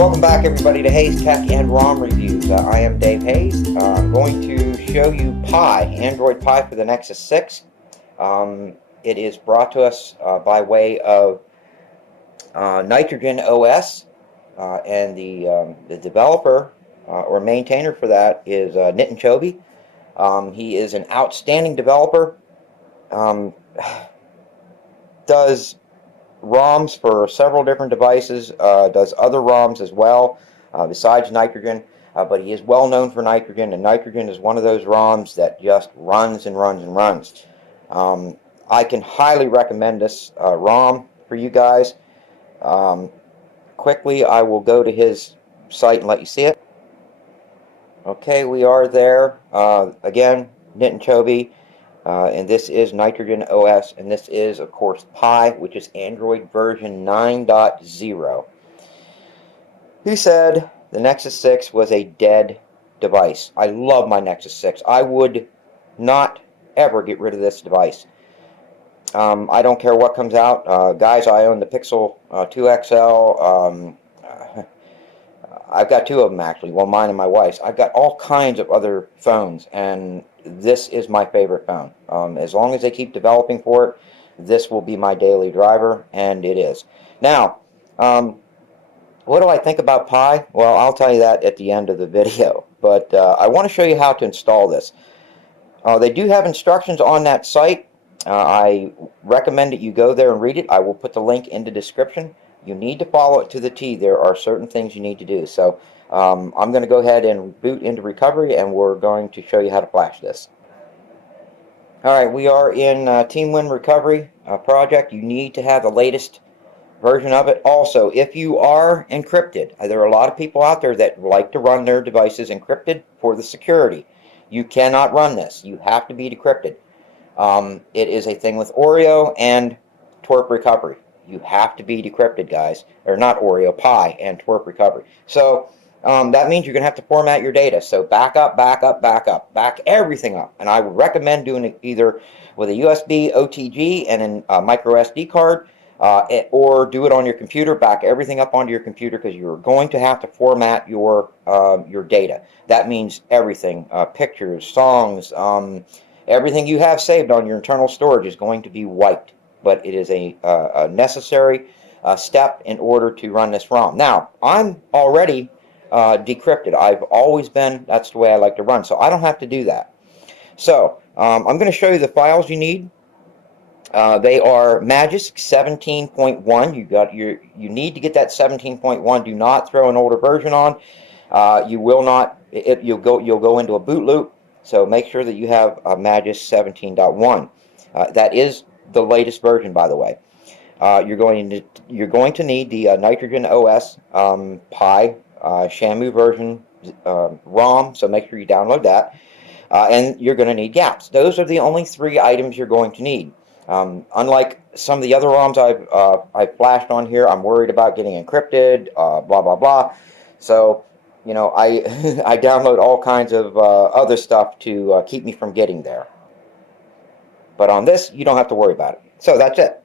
Welcome back, everybody, to Hayes Tech and ROM Reviews. I am Dave Hayes. I'm going to show you Pi, Android Pi for the Nexus 6. It is brought to us by way of NitrogenOS, and the developer or maintainer for that is nittin.chobhe. He is an outstanding developer. Does ROMs for several different devices, does other ROMs as well, besides Nitrogen, but he is well known for Nitrogen, and Nitrogen is one of those ROMs that just runs and runs and runs. I can highly recommend this ROM for you guys. Quickly, I will go to his site and let you see it. Okay, we are there. Again, nittin.chobhe. And this is NitrogenOS, and this is, of course, Pi, which is Android version 9.0. Who said the Nexus 6 was a dead device? I love my Nexus 6. I would not ever get rid of this device. I don't care what comes out. Guys, I own the Pixel 2 XL. I've got two of them, actually. Well, mine and my wife's. I've got all kinds of other phones, and this is my favorite phone. As long as they keep developing for it, this will be my daily driver, and it is. Now, what do I think about Pi? Well, I'll tell you that at the end of the video, but I want to show you how to install this. They do have instructions on that site. I recommend that you go there and read it. I will put the link in the description. You need to follow it to the T. There are certain things you need to do. So I'm going to go ahead and boot into recovery, and we're going to show you how to flash this. Alright, we are in TeamWin Recovery project. You need to have the latest version of it. Also, if you are encrypted, there are a lot of people out there that like to run their devices encrypted for the security. You cannot run this. You have to be decrypted. It is a thing with Oreo and twerp recovery. You have to be decrypted, guys. Or not Oreo, Pi and twerp recovery. So that means you're going to have to format your data. So back up, back up, back up. Back everything up. And I would recommend doing it either with a USB OTG and a micro SD card, or do it on your computer. Back everything up onto your computer, because you're going to have to format your data. That means everything, pictures, songs, everything you have saved on your internal storage is going to be wiped. But it is a necessary step in order to run this ROM. Now, I'm already decrypted. I've always been, that's the way I like to run, so I don't have to do that. So, I'm going to show you the files you need. They are Magisk 17.1. You need to get that 17.1. Do not throw an older version on. You will not. You'll go into a boot loop. So make sure that you have Magisk 17.1. That is the latest version, by the way. You're going to need the NitrogenOS Pi Shamu version ROM. So make sure you download that. And you're going to need GApps. Those are the only three items you're going to need. Unlike some of the other ROMs I've flashed on here, I'm worried about getting encrypted, blah, blah, blah. So, you know, I download all kinds of other stuff to keep me from getting there. But on this, you don't have to worry about it. So that's it.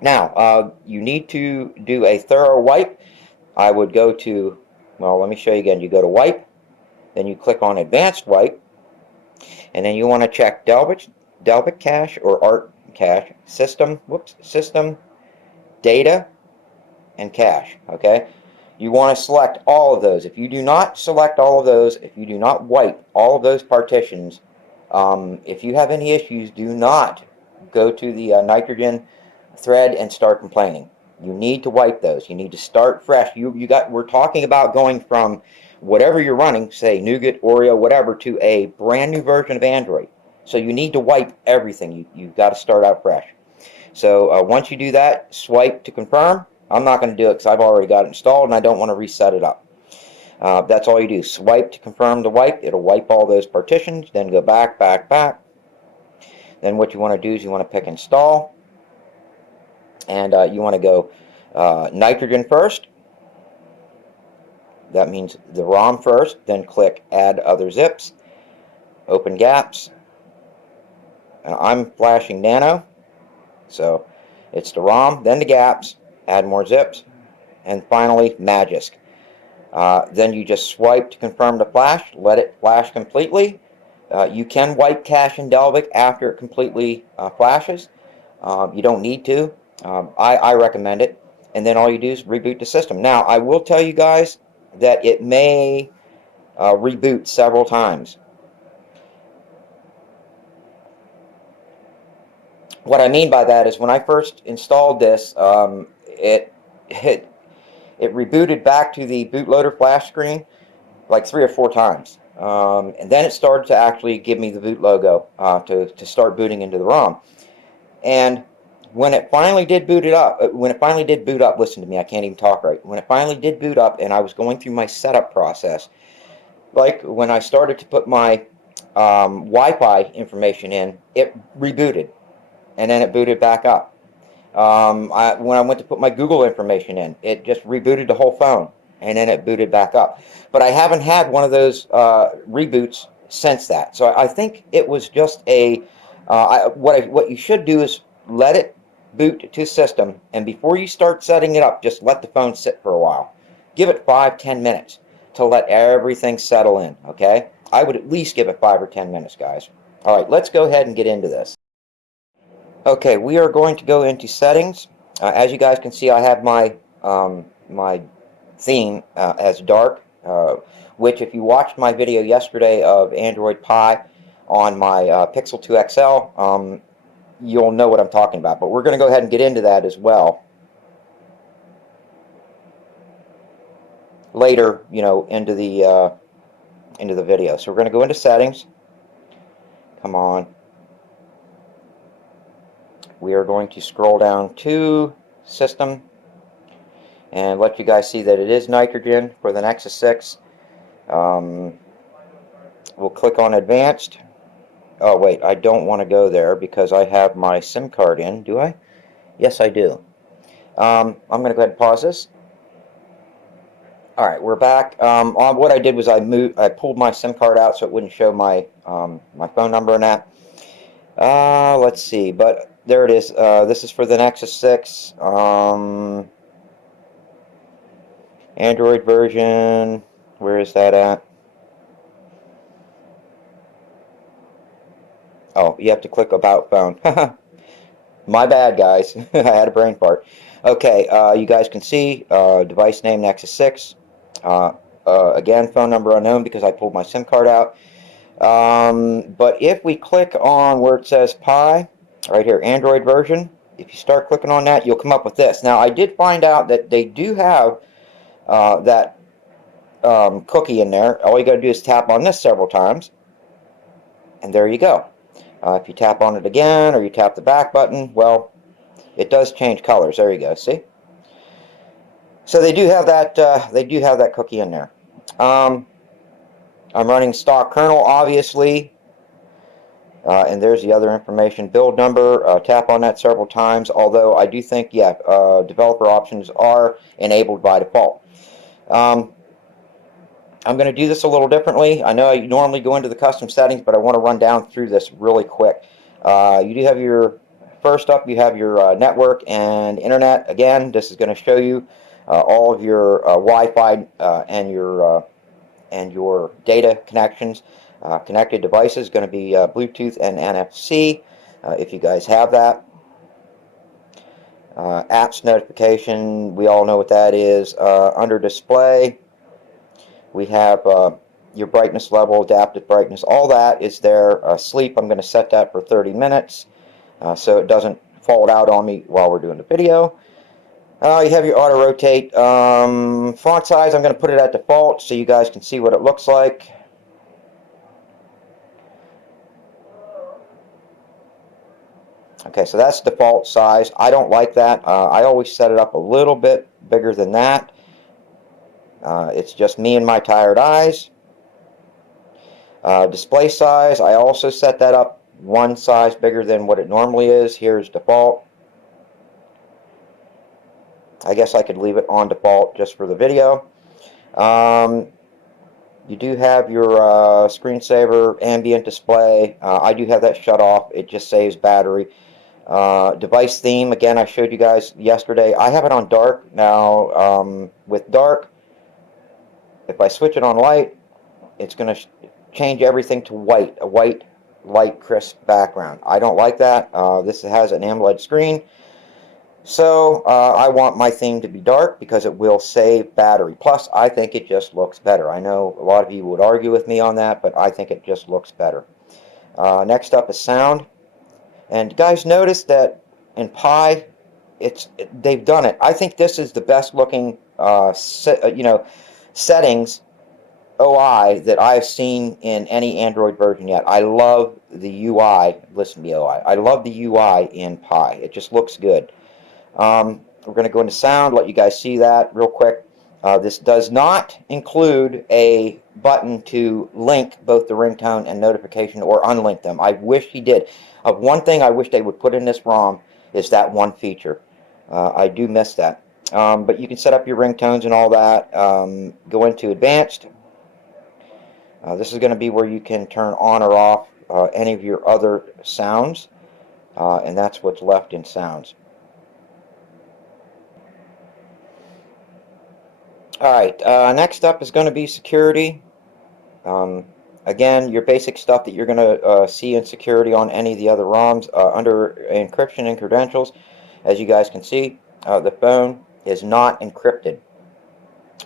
Now, you need to do a thorough wipe. I would go to, well, let me show you again. You go to Wipe, then you click on Advanced Wipe, and then you want to check Delvic Cache or Art Cache, System, Data, and Cache, okay? You want to select all of those. If you do not select all of those, if you do not wipe all of those partitions, if you have any issues, do not go to the Nitrogen thread and start complaining. You need to wipe those. You need to start fresh. We're talking about going from whatever you're running, say Nougat, Oreo, whatever, to a brand new version of Android. So you need to wipe everything. You've got to start out fresh. So once you do that, swipe to confirm. I'm not going to do it because I've already got it installed and I don't want to reset it up. That's all you do. Swipe to confirm the wipe. It'll wipe all those partitions. Then go back, back, back. Then what you want to do is you want to pick Install. And you want to go Nitrogen first. That means the ROM first. Then click Add Other Zips. Open GApps. And I'm flashing Nano. So it's the ROM, then the GApps, add more zips, and finally Magisk. Then you just swipe to confirm the flash, let it flash completely. You can wipe cache and Dalvik after it completely flashes. You don't need to. I recommend it. And then all you do is reboot the system. Now, I will tell you guys that it may reboot several times. What I mean by that is when I first installed this, it rebooted back to the bootloader flash screen like 3 or 4 times. And then it started to actually give me the boot logo to start booting into the ROM. And when it finally did boot it up, listen to me, I can't even talk right. When it finally did boot up and I was going through my setup process, like when I started to put my Wi-Fi information in, it rebooted and then it booted back up. When I went to put my Google information in, it just rebooted the whole phone and then it booted back up. But I haven't had one of those reboots since that. So I think it was just a what you should do is let it boot to system, and before you start setting it up, just let the phone sit for a while. Give it 5-10 minutes to let everything settle in. Okay, I would at least give it 5 or 10 minutes, guys. All right, let's go ahead and get into this. Okay, we are going to go into settings. As you guys can see, I have my my theme as dark, which if you watched my video yesterday of Android Pie on my Pixel 2 XL, you'll know what I'm talking about. But we're going to go ahead and get into that as well later, into the video. So we're going to go into settings. Come on. We are going to scroll down to System and let you guys see that it is Nitrogen for the Nexus 6. We'll click on Advanced. Oh wait, I don't want to go there because I have my SIM card in. Do I? Yes, I do. I'm going to go ahead and pause this. Alright, we're back. What I did was I pulled my SIM card out so it wouldn't show my my phone number in that. Let's see, but there it is. This is for the Nexus 6. Android version. Where is that at? Oh, you have to click About Phone. My bad, guys. I had a brain fart. Okay, you guys can see device name Nexus 6. Again, phone number unknown because I pulled my SIM card out. But if we click on where it says Pi, right here, Android version, if you start clicking on that, you'll come up with this. Now, I did find out that they do have that cookie in there. All you got to do is tap on this several times, and there you go. If you tap on it again, or you tap the back button, well, it does change colors. There you go. See? So they do have that. They do have that cookie in there. I'm running stock kernel, obviously. And there's the other information. Build number, tap on that several times, although I do think, yeah, developer options are enabled by default. I'm going to do this a little differently. I know I normally go into the custom settings, but I want to run down through this really quick. You do have your, first up, you have your network and internet. Again, this is going to show you all of your Wi-Fi and your data connections. Connected devices going to be Bluetooth and NFC, if you guys have that. Apps notification, we all know what that is. Under display, we have your brightness level, adaptive brightness, all that is there. Sleep, I'm going to set that for 30 minutes so it doesn't fall out on me while we're doing the video. You have your auto rotate. Font size, I'm going to put it at default so you guys can see what it looks like. Okay, so that's default size. I don't like that. I always set it up a little bit bigger than that. It's just me and my tired eyes. Display size, I also set that up one size bigger than what it normally is. Here's default. I guess I could leave it on default just for the video. You do have your screensaver, ambient display. I do have that shut off. It just saves battery. Device theme, again, I showed you guys yesterday. I have it on dark. Now, with dark, If I switch it on light, it's going to change everything to white, a white, light, crisp background. I don't like that. This has an AMOLED screen, so I want my theme to be dark because it will save battery. Plus, I think it just looks better. I know a lot of you would argue with me on that, but I think it just looks better. Next up is sound. And guys, notice that in Pi, they've done it. I think this is the best looking settings OI that I've seen in any Android version yet. I love the UI. Listen to me, OI. I love the UI in Pi. It just looks good. We're going to go into sound, let you guys see that real quick. This does not include a button to link both the ringtone and notification or unlink them. I wish he did. One thing I wish they would put in this ROM is that one feature. I do miss that. But you can set up your ringtones and all that. Go into advanced. This is going to be where you can turn on or off any of your other sounds, and that's what's left in sounds. Alright, next up is going to be security. Again, your basic stuff that you're going to see in security on any of the other ROMs. Under encryption and credentials, as you guys can see, the phone is not encrypted.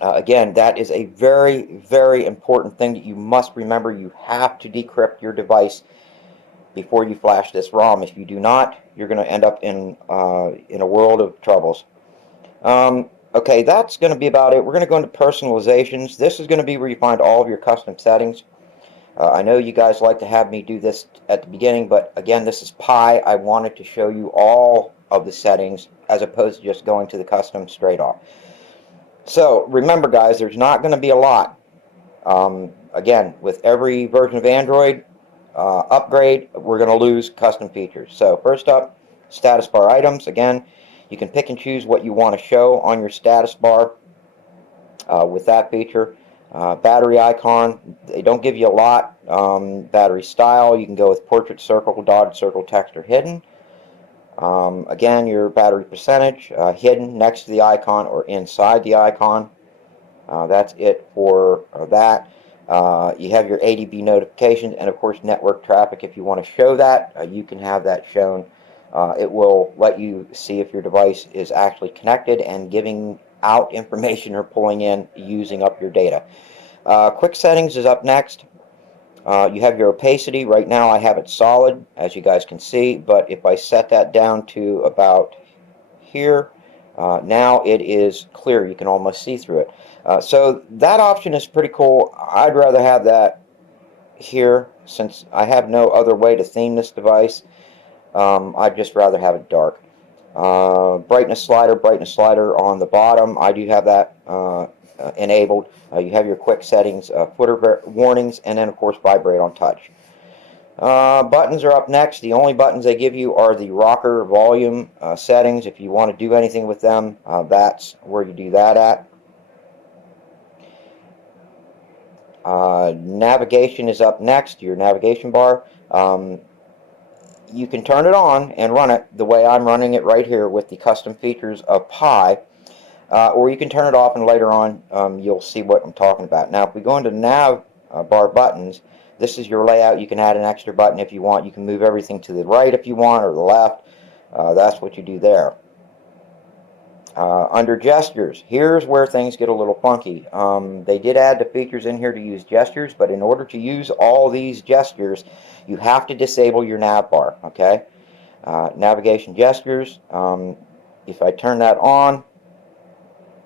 Again, that is a very, very important thing that you must remember. You have to decrypt your device before you flash this ROM. If you do not, you're going to end up in a world of troubles. Okay, that's going to be about it. We're going to go into personalizations. This is going to be where you find all of your custom settings. I know you guys like to have me do this at the beginning, but again, this is Pi. I wanted to show you all of the settings as opposed to just going to the custom straight off. So remember, guys, there's not going to be a lot. Again, with every version of Android upgrade, we're going to lose custom features. So first up, status bar items. Again, you can pick and choose what you want to show on your status bar with that feature. Battery icon, they don't give you a lot. Battery style, you can go with portrait, circle, dotted circle, text, or hidden. Again, your battery percentage, hidden next to the icon or inside the icon. That's it for that. You have your ADB notifications and, of course, network traffic. If you want to show that, you can have that shown. It will let you see if your device is actually connected and giving out information or pulling in, using up your data. Quick settings is up next. You have your opacity. Right now I have it solid, as you guys can see, but if I set that down to about here, now it is clear. You can almost see through it. So that option is pretty cool. I'd rather have that here since I have no other way to theme this device. I'd just rather have it dark. Brightness slider on the bottom. I do have that enabled. You have your quick settings, footer warnings, and then of course vibrate on touch. Buttons are up next. The only buttons they give you are the rocker volume settings. If you want to do anything with them, that's where you do that at. Navigation is up next, your navigation bar. You can turn it on and run it the way I'm running it right here with the custom features of Pi, or you can turn it off and later on you'll see what I'm talking about. Now if we go into nav bar buttons, this is your layout. You can add an extra button if you want. You can move everything to the right if you want or the left. That's what you do there. Under gestures, here's where things get a little funky. They did add the features in here to use gestures, but in order to use all these gestures, you have to disable your nav bar, okay? Navigation gestures, if I turn that on,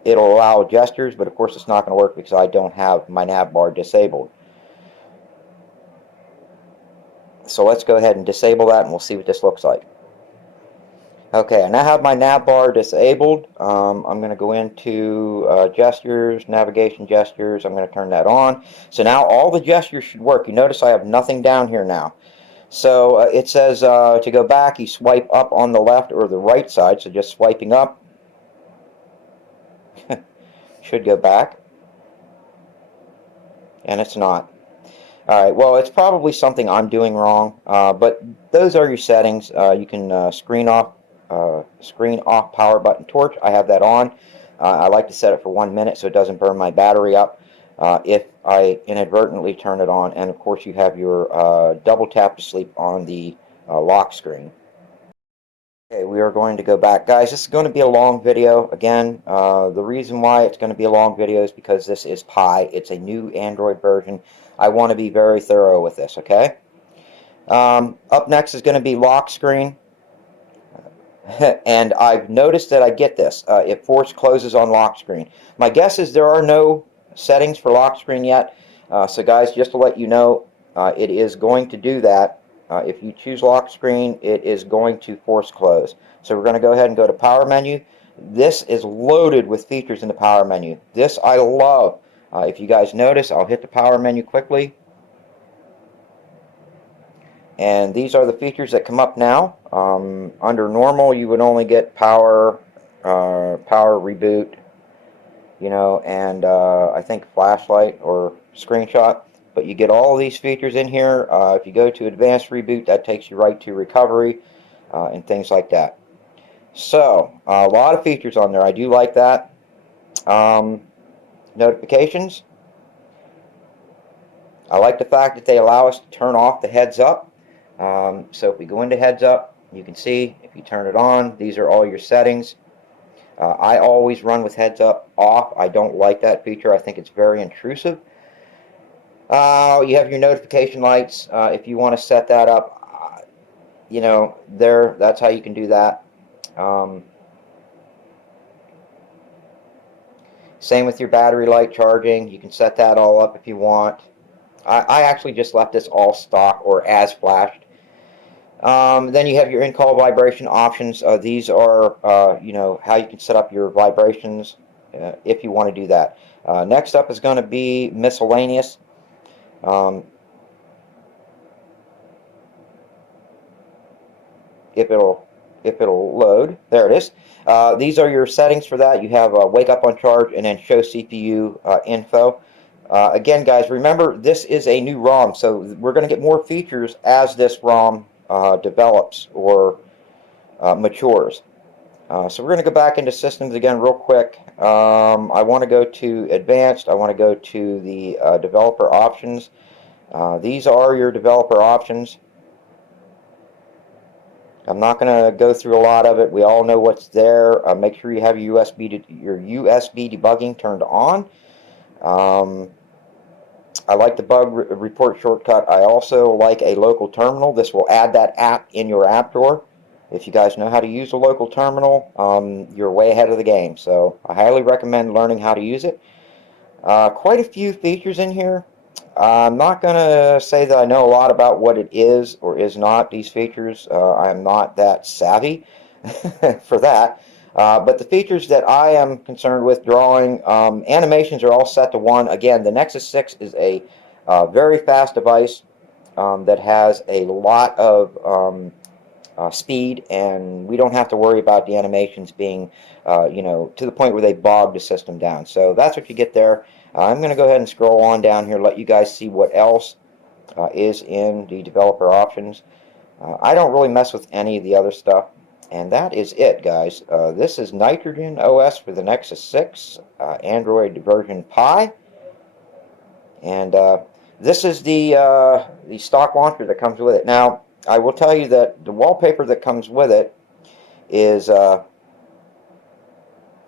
it'll allow gestures, but of course it's not going to work because I don't have my nav bar disabled. So let's go ahead and disable that and we'll see what this looks like. Okay, I now have my nav bar disabled. I'm going to go into gestures, navigation gestures. I'm going to turn that on. So now all the gestures should work. You notice I have nothing down here now. So it says to go back, you swipe up on the left or the right side. So just swiping up should go back. And it's not. Alright, well, it's probably something I'm doing wrong. But those are your settings. You can screen off power button torch. I have that on. I like to set it for 1 minute so it doesn't burn my battery up. if I inadvertently turn it on. And of course you have your double tap to sleep on the lock screen. Okay, we are going to go back. Guys, this is going to be a long video. Again, the reason why it's going to be a long video is because this is Pi. It's a new Android version. I want to be very thorough with this, okay? Up next is going to be lock screen. And I've noticed that I get this. It force closes on lock screen. My guess is there are no settings for lock screen yet. So guys, just to let you know, it is going to do that. If you choose lock screen, it is going to force close. So we're going to go ahead and go to power menu. This is loaded with features in the power menu. This I love. If you guys notice, I'll hit the power menu quickly. And these are the features that come up now. Under normal, you would only get power, power reboot, you know, and I think flashlight or screenshot. But you get all of these features in here. If you go to advanced reboot, that takes you right to recovery and things like that. So a lot of features on there. I do like that. Notifications. I like the fact that they allow us to turn off the heads up. So if we go into heads up, you can see if you turn it on, these are all your settings. I always run with heads up off. I don't like that feature. I think it's very intrusive. You have your notification lights. If you want to set that up, you know, that's how you can do that. Same with your battery light charging. You can set that all up if you want. I actually just left this all stock or as flashed. Then you have your in-call vibration options. These are, you know, how you can set up your vibrations if you want to do that. Next up is going to be miscellaneous. If it'll load, there it is. These are your settings for that. You have wake up on charge and then show CPU info. Again, guys, remember this is a new ROM, so we're going to get more features as this ROM develops or matures. So we're going to go back into systems again real quick. I want to go to advanced. I want to go to the developer options. These are your developer options. I'm not going to go through a lot of it. We all know what's there. Make sure you have your USB debugging turned on. I like the bug report shortcut. I also like a local terminal. This will add that app in your app drawer. If you guys know how to use a local terminal, you're way ahead of the game. So I highly recommend learning how to use it. Quite a few features in here. I'm not going to say that I know a lot about what it is or is not, these features. I'm not that savvy for that. But the features that I am concerned with, drawing, animations are all set to 1. Again, the Nexus 6 is a very fast device that has a lot of speed, and we don't have to worry about the animations being, you know, to the point where they bog the system down. So that's what you get there. I'm going to go ahead and scroll on down here, let you guys see what else is in the developer options. I don't really mess with any of the other stuff. And that is it, guys. This is NitrogenOS for the Nexus 6, Android version Pi. And this is the stock launcher that comes with it. Now, I will tell you that the wallpaper that comes with it is a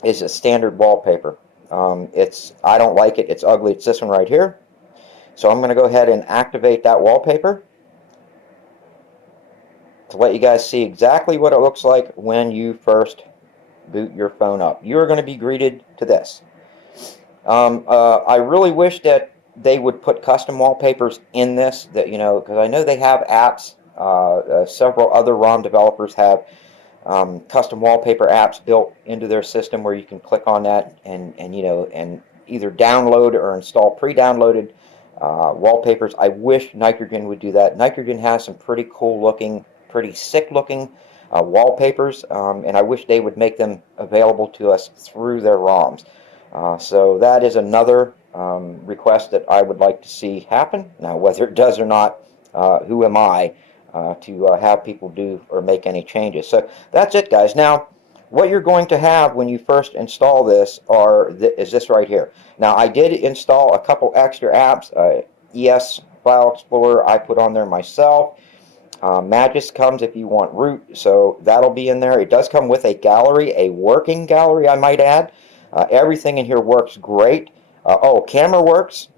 standard wallpaper. I don't like it. It's ugly. It's this one right here. So I'm going to go ahead and activate that wallpaper to let you guys see exactly what it looks like when you first boot your phone up. You're going to be greeted to this. I really wish that they would put custom wallpapers in this, that, you know, because I know they have apps. Several other ROM developers have custom wallpaper apps built into their system where you can click on that and you know, and either download or install pre-downloaded wallpapers. I wish Nitrogen would do that. Nitrogen has some pretty cool looking, pretty sick looking wallpapers, and I wish they would make them available to us through their ROMs. So that is another request that I would like to see happen. Now, whether it does or not, who am I to have people do or make any changes? So that's it, guys. Now, What you're going to have when you first install this is this right here. Now, I did install a couple extra apps. ES File Explorer I put on there myself. Magis comes if you want root, so that'll be in there. It does come with a gallery, a working gallery, I might add. Everything in here works great. Oh, camera works.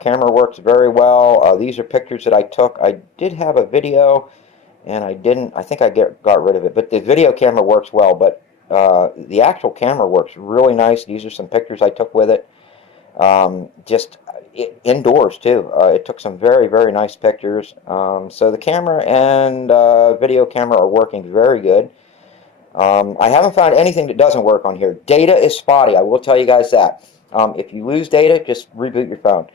Camera works very well. These are pictures that I took. I did have a video, and I didn't. I think I got rid of it. But the video camera works well. But the actual camera works really nice. These are some pictures I took with it. Indoors too. It took some very, very nice pictures. So the camera and video camera are working very good. I haven't found anything that doesn't work on here. Data is spotty, I will tell you guys that. If you lose data, just reboot your phone.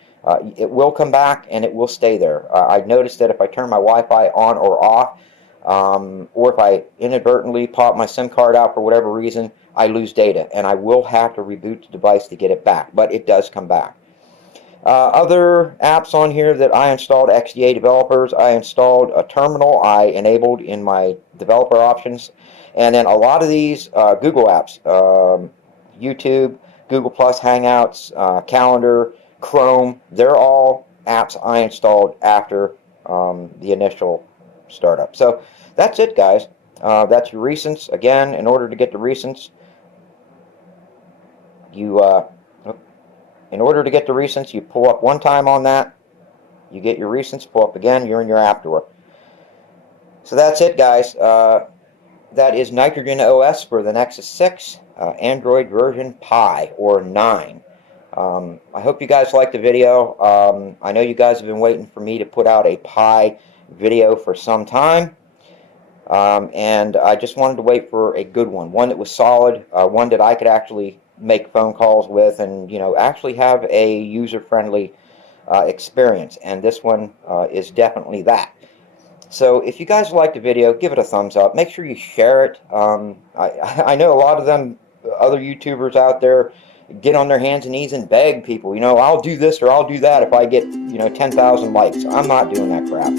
It will come back and it will stay there. I noticed that if I turn my Wi-Fi on or off, or if I inadvertently pop my SIM card out for whatever reason, I lose data, and I will have to reboot the device to get it back, but it does come back. Other apps on here that I installed, XDA developers, I installed a terminal I enabled in my developer options, and then a lot of these Google apps, YouTube, Google Plus, Hangouts, Calendar, Chrome, they're all apps I installed after the initial startup. So that's it, guys. That's your recents. Again, in order to get the recents, you pull up one time on that, you get your recents, pull up again, you're in your app door. So that's it, guys. That is NitrogenOS for the Nexus 6, Android version Pi or 9. I hope you guys liked the video. I know you guys have been waiting for me to put out a Pi video for some time. And I just wanted to wait for a good one that was solid, one that I could actually make phone calls with and, you know, actually have a user-friendly experience. And this one is definitely that. So if you guys liked the video, give it a thumbs up. Make sure you share it. I know a lot of them other YouTubers out there get on their hands and knees and beg people, you know, I'll do this or I'll do that if I get, you know, 10,000 likes. I'm not doing that crap.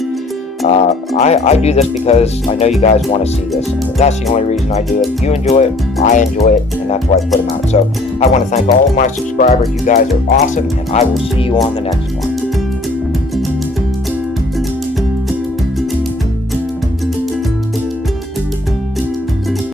I do this because I know you guys want to see this. That's the only reason I do it. You enjoy it, I enjoy it, and that's why I put them out. So I want to thank all of my subscribers. You guys are awesome, and I will see you on the next one.